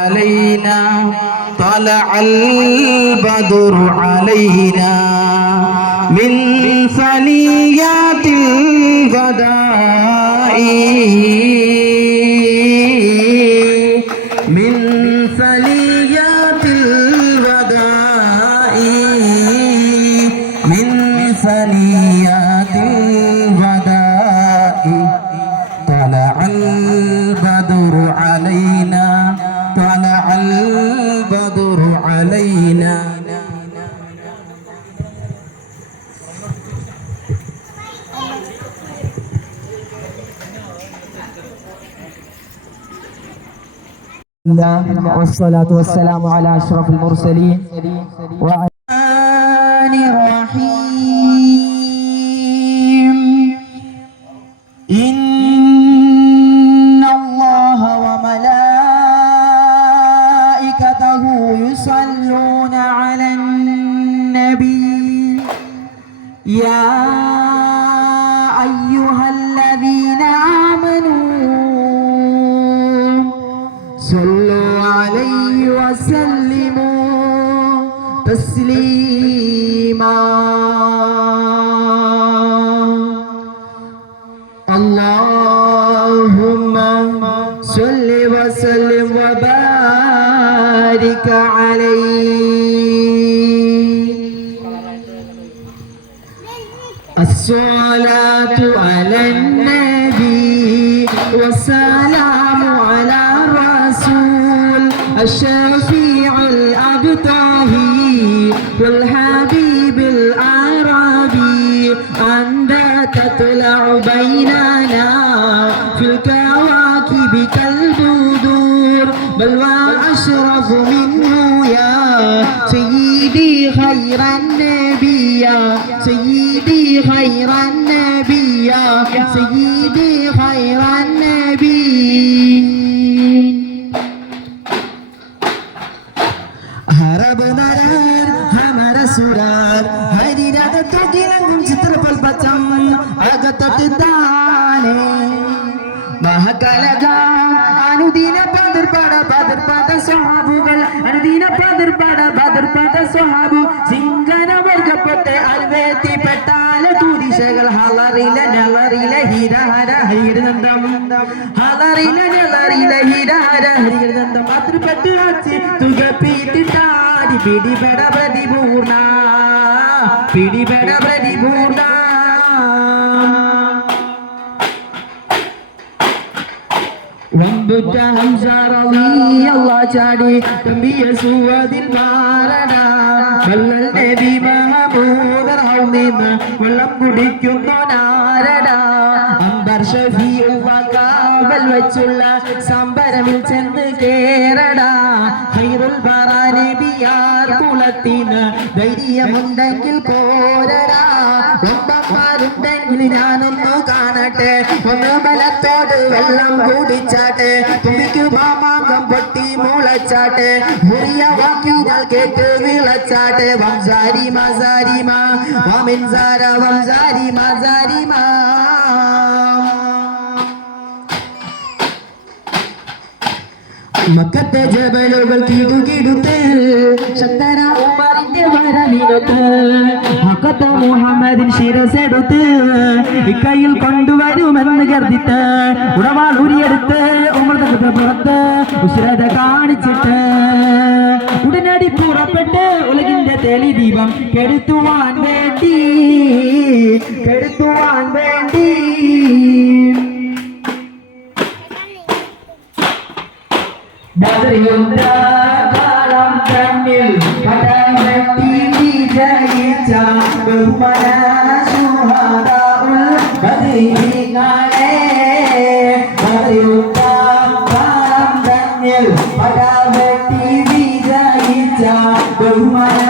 علينا طلع البدر علينا من ثنيات الغداء من ثنيات الغداء من ثنيات الغداء طلع البدر علينا طلع البدر علينا. والصلاة والسلام على أشرف المرسلين وعلى الرحيم. إن الله وملائكته يصلون على النبي يا أيها الذين آمنوا صلوا عليه وسلموا تسليما. اللهم صل وسلم وبارك عليه. الصلاة على النبي والسلام على الرسول الشفيع الأبتهي والحبيب العربي. أنت تطلع بيننا في الكواكب كالبدور بل وأشرف منه يا سيدي خير النبي يا سيدي خير النبي يا سيدي خير النبي. harap benar hamara surat hadirah tergilang citra palpacam agak tertane mahakalaga anudina padar pada sahabugal anudina padar pada sahabu singana vargapatte alveti petala tudishagal halarila nalarila hira hara hirdandam halarila nalarila hira hara hirdandam matru pattu achi tuga pitita pidi beda bradi purna pidi beda bradi purna. Wambuta Hamzah radhiyallahu jadi tembiya suwadin marana Ballal Nabi Mahmud arhaudina Wallam kudikkunnu narada Ambar Shafi'u Vakabal Vachulla Sambaramil Chendu Kerada Khairul Bara Nabiyar Kulatina Dhairiyamundengil Porada Vambammarundengil Njanonnu Kanate Onnu Balathodu Vellam Kudichate Thumbikku Mamakam Potti Mulachate Muriya Vakidal Kettu Vilachate Vamsari Mazarima Vaminzara Vamsari Mazarima. മക്കത്തെ ജബലുകൾ കീടുകിടുത്ത് ശക്തര ഉമറിന്റെ വരനിലത്ത് മക്കത്തെ മുഹമ്മദിൻ ശിരസെടുത്ത് ഇക്കയിൽ കൊണ്ടുവരുമെന്ന് കരുതിട്ട് ഉടവാൾ ഉരിയെടുത്ത് ഉമർത്തെ പുറത്ത് ഉശ്രത കാണിച്ചിട്ട് ഉടനടി പുറപ്പെട്ട് ഉലകിന്റെ തെളി ദീപം കെടുത്തുവാൻ വേണ്ടി കാലം തന്നിൽ പടവെട്ടി വിജയിച്ച ബഹുമന ശുഹദാഉൽ ബദരീങ്ങളെ കാലം തന്നിൽ പടവെട്ടി വിജയിച്ച ബഹുമന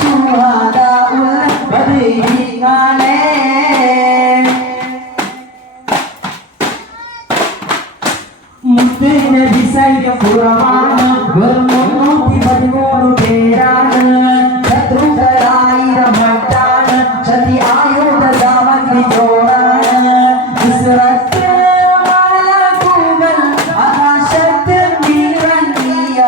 ശുഹദാഉൽ ബദരീങ്ങളെ മുസ്ലിം സൈന്യപുറമാണ് വെറും 313 പേരാണ് ശത്രുക്കളായിരം മട്ടാണ് ശതി ആയുധ സാമഗ്രി ജോറാണ് ആകാശത്ത് നിറങ്ങിയ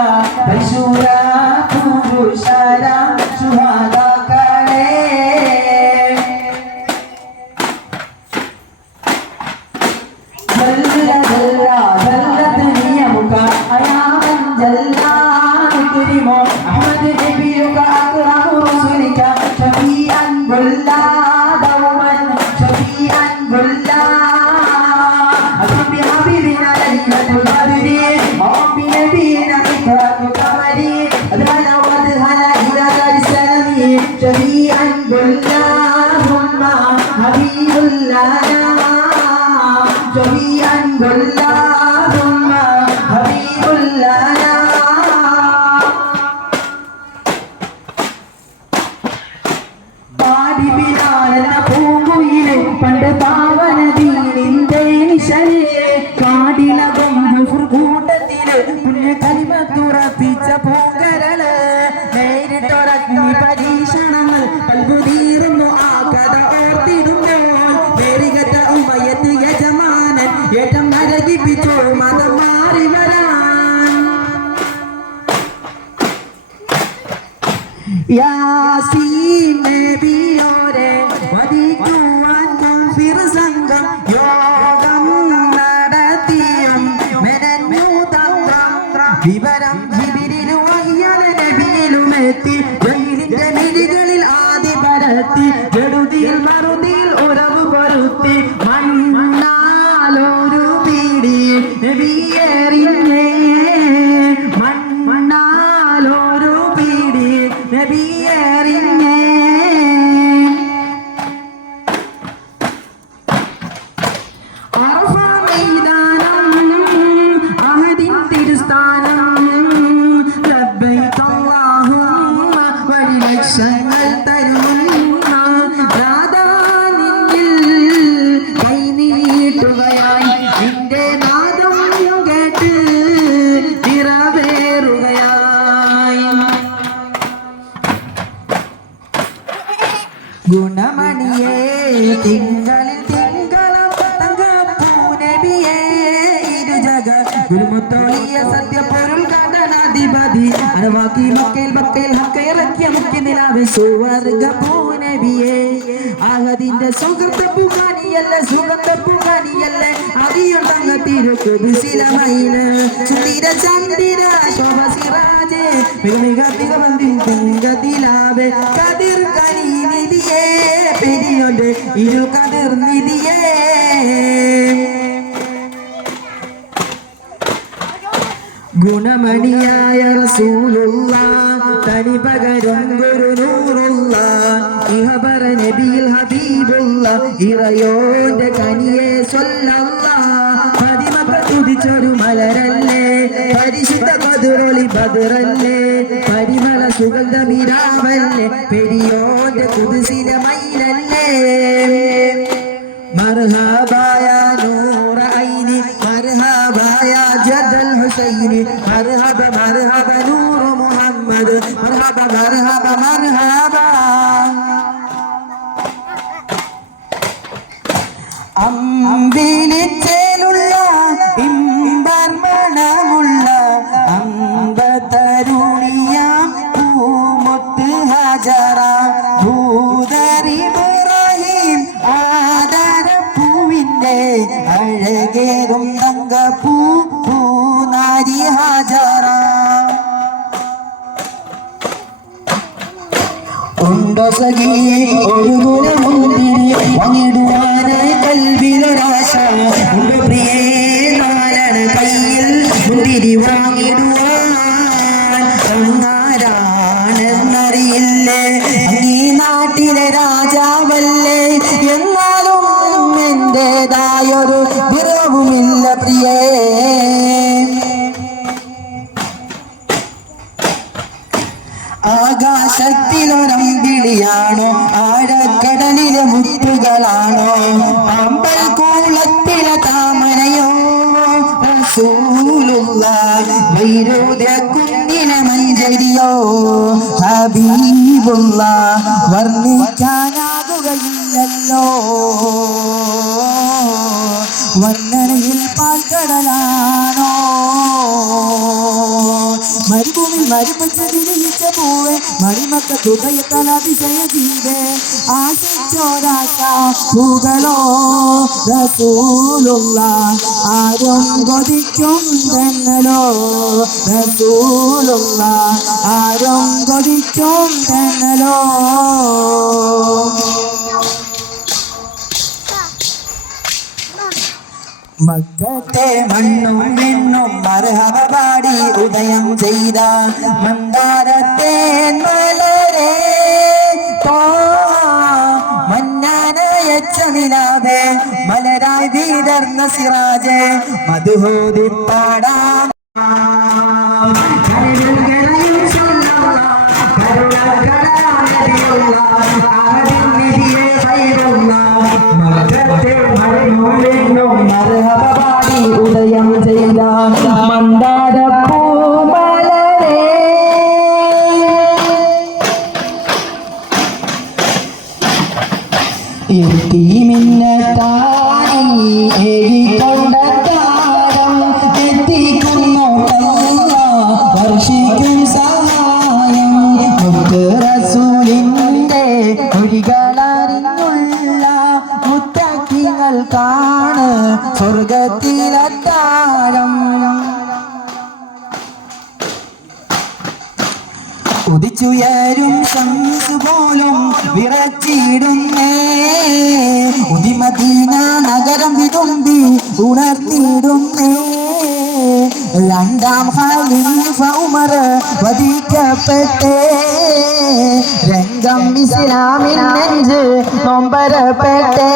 യാസീൻ നബിയോരെ വധിക്കുവാൻ കുഫിർ സംഘം യോഗം നടത്തിയും മെനഞ്ഞു തന്ത്രം വിവരം ജിബിരിലും വഹ്യന നബിയിലുമെത്തി ജയിലിന്റെ മിഴികളിൽ ആദി പരത്തി ജടുതിയിൽ മറുതിയിൽ ഉറവ് പൊരുത്തി മണ്ണാലൊരു പീടി നബിയേറിഞ്ഞേ മണ്ണാലൊരു പീടി നബിയേറിഞ്ഞേ അറഫ മൈതാനം അഹദിൻ തിരുസ്ഥാനം ലബ്ബൈക അല്ലാഹുമ്മ വലിലക്ഷങ്ങൾ തരുന്ന നാദാനിൽ കൈനീട്ടുകയായി നിന്റെ നാദം കേട്ട് നിറവേറുകയായി ഗുണമണിയേ തിങ്കളിൽ തിങ്കളും തങ്കപ്പൂനബിയേ ഇരുജഗ ഗുരുമുത്തോളിയ സത്യപ്പൊരുൾ കടനാധിപതി അനവാക്കി മക്കയിൽ ബക്കയിൽ ഹക്കയിറക്കിയ മുഖ്യ നിലാവ് സുവർഗ പൂനബിയേ ആഹദിന്റെ സുഹൃത്ത പൂമാനിയല്ല സുഗന്ധ പൂമാനിയല്ല അറിയും തങ്ങ തിരുക്കുതിശിലമയില് സുന്ദര ചന്ദ്ര ശോഭ സിറാജ് മിക തികവന്തി തിങ്കതിലാവേ കതിർ കനി നിധിയേ പെരിയോന്റെ ഇരു കതിർ നിധിയേ ഗുണമണിയായ റസൂലുള്ള തനി പകരും ഗുരുനൂറുള്ള ഇഹബറ നബിയിൽ ഹബീബുള്ള ഇറയോന്റെ കനിയെ സ്വല്ലല്ലാഹ് പതിമക്ക തുതിച്ചൊരു മലരല്ലേ പരിശുദ്ധ ബദറൊളി ബദറല്ലേ പരിമള സുഗന്ധമിരാവല്ലേ പെരിയോന്റെ കുതിസിലെ മയിലല്ലേ മർഹബായ നൂറ ഐനി മർഹബായ ജദൽ ഹുസൈനി മർഹബ മർഹബ നൂർ മുഹമ്മദ് മർഹബ മർഹബ മർഹബ അമ്പിളിച്ചേലുള്ള ഇമ്പർമണമുള്ള അമ്പതരുണിയ പൂമൊത്ത് ഹജറ ഭൂതരിബ്രാഹിം ആദരപ്പൂവിൻ്റെ അഴകേറും തങ്കപ്പൂ പൂനാരി ഹജറ ഉണ്ടോ സഖി ഒരു ഗുണമുന്തിരി വാങ്ങിടുവാനായി കൽവിലൊരാശ ഉണ്ട് പ്രിയേ നാലണ കയ്യിൽ മുന്തിരി വാങ്ങിടുവാൻ അങ്ങാരാണെന്നറിയില്ലേ ഈ നാട്ടിലെ രാജാവല്ലേ എന്നാലും എന്റേതായൊരു വിറവുമില്ല പ്രിയേ ആകാശത്തിലൊരമ്പിളിയാണോ ആഴക്കടലിലെ മുത്തുകളാണോ അമ്പൽ കൂളത്തിലെ താമരയോ റസൂലുള്ളാഹ് വൈരൂദ്യ കുന്നിലെ മഞ്ചരിയോ ഹബീബുള്ളാഹ് വർണ്ണിക്കാനാകുകയില്ലല്ലോ വർണ്ണനയിൽ പാൽക്കടലാണോ മരുഭൂമിൽ മരുപ്പച്ച വിരിയിച്ച പൂവേ മണിമക്ക തുകയത്താൽ അതിശയ ജീവേ ആശിച്ചോരാശ പൂകളോ റസൂലുള്ളാഹ് ആരും കൊതിക്കും തന്നലോ റസൂലുള്ളാഹ് ആരും കൊതിക്കും തന്നലോ മക്കത്തെ മണ്ണും മിണ്ണും മർഹബ പാടി ഉദയം ചെയ്ത മന്ദാരത്തെ മലരേ മന്നാനയച്ച നിലാവേ മലരായി വീടർന്ന സിറാജേ മധുഹൂതി പാടാം മർഹബാടി ഉദയം ചെയ്ത മന്ദാരപ്പൂ മലരേ മിന്നത്തായി ഏകിക്കൊണ്ട താരം എത്തിക്കുന്നോട്ടല്ല വർഷിക്കും ഉദിച്ചുയരും ശംസ് പോലും വിറച്ചിടുന്നേ ഉദിമദീന നഗരം വിതുമ്പി ഉണർത്തിടുന്നേ രണ്ടാം ഖലീഫ ഉമർ വധിക്കപ്പെട്ടേ രംഗം ഇസ്ലാമിൻ നെഞ്ച് നൊമ്പരപ്പെട്ടേ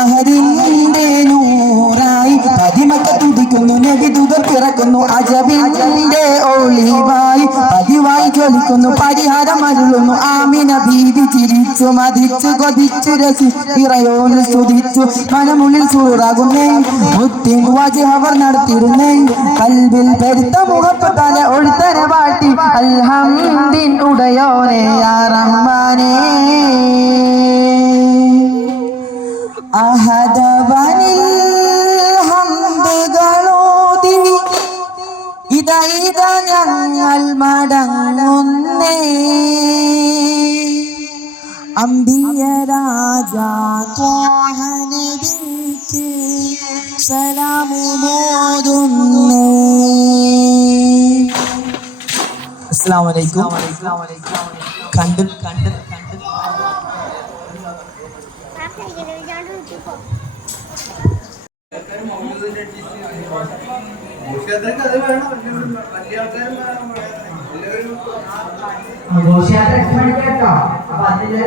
അഹദിന്റെ നൂറായി പതിമക്ക തുടിക്കുന്നു നബിദൂതർ പിറക്കുന്നു അജബിന്റെ ഒളിവായി പതിവായി ജ്വലിക്കുന്നു പരിഹാരം അരുളുന്നു ആമിന ബീവി ചിരിച്ചു മതിച്ചു കൊതിച്ചു രസി ഇറയോന് സ്തുതിച്ചു മനമുള്ളിൽ ചൂറാകുന്നേ മുത്തിൻ വാജി അവർ നടത്തിയിരുന്നേ കൽവിൽ പെരുത്ത മുഖപ്പത്താല ഒഴുത്തന പാട്ടി അൽഹംദിൻ ഉടയോനെ യാ റഹ്മാനേ അഹദവനിൽ ഹംദുകളോതി ഇതാ ഞങ്ങൾ മടങ്ങുന്നേ അംബിയ രാജാ ത്വാഹ നബിക്ക് സലാമുമോതുന്നേ. അസ്സലാമു അലൈക്കും. കണ്ട് ഘോഷയാത്ര 8 മണിക്ക് കേട്ടോ. അപ്പൊ അതിന്റെ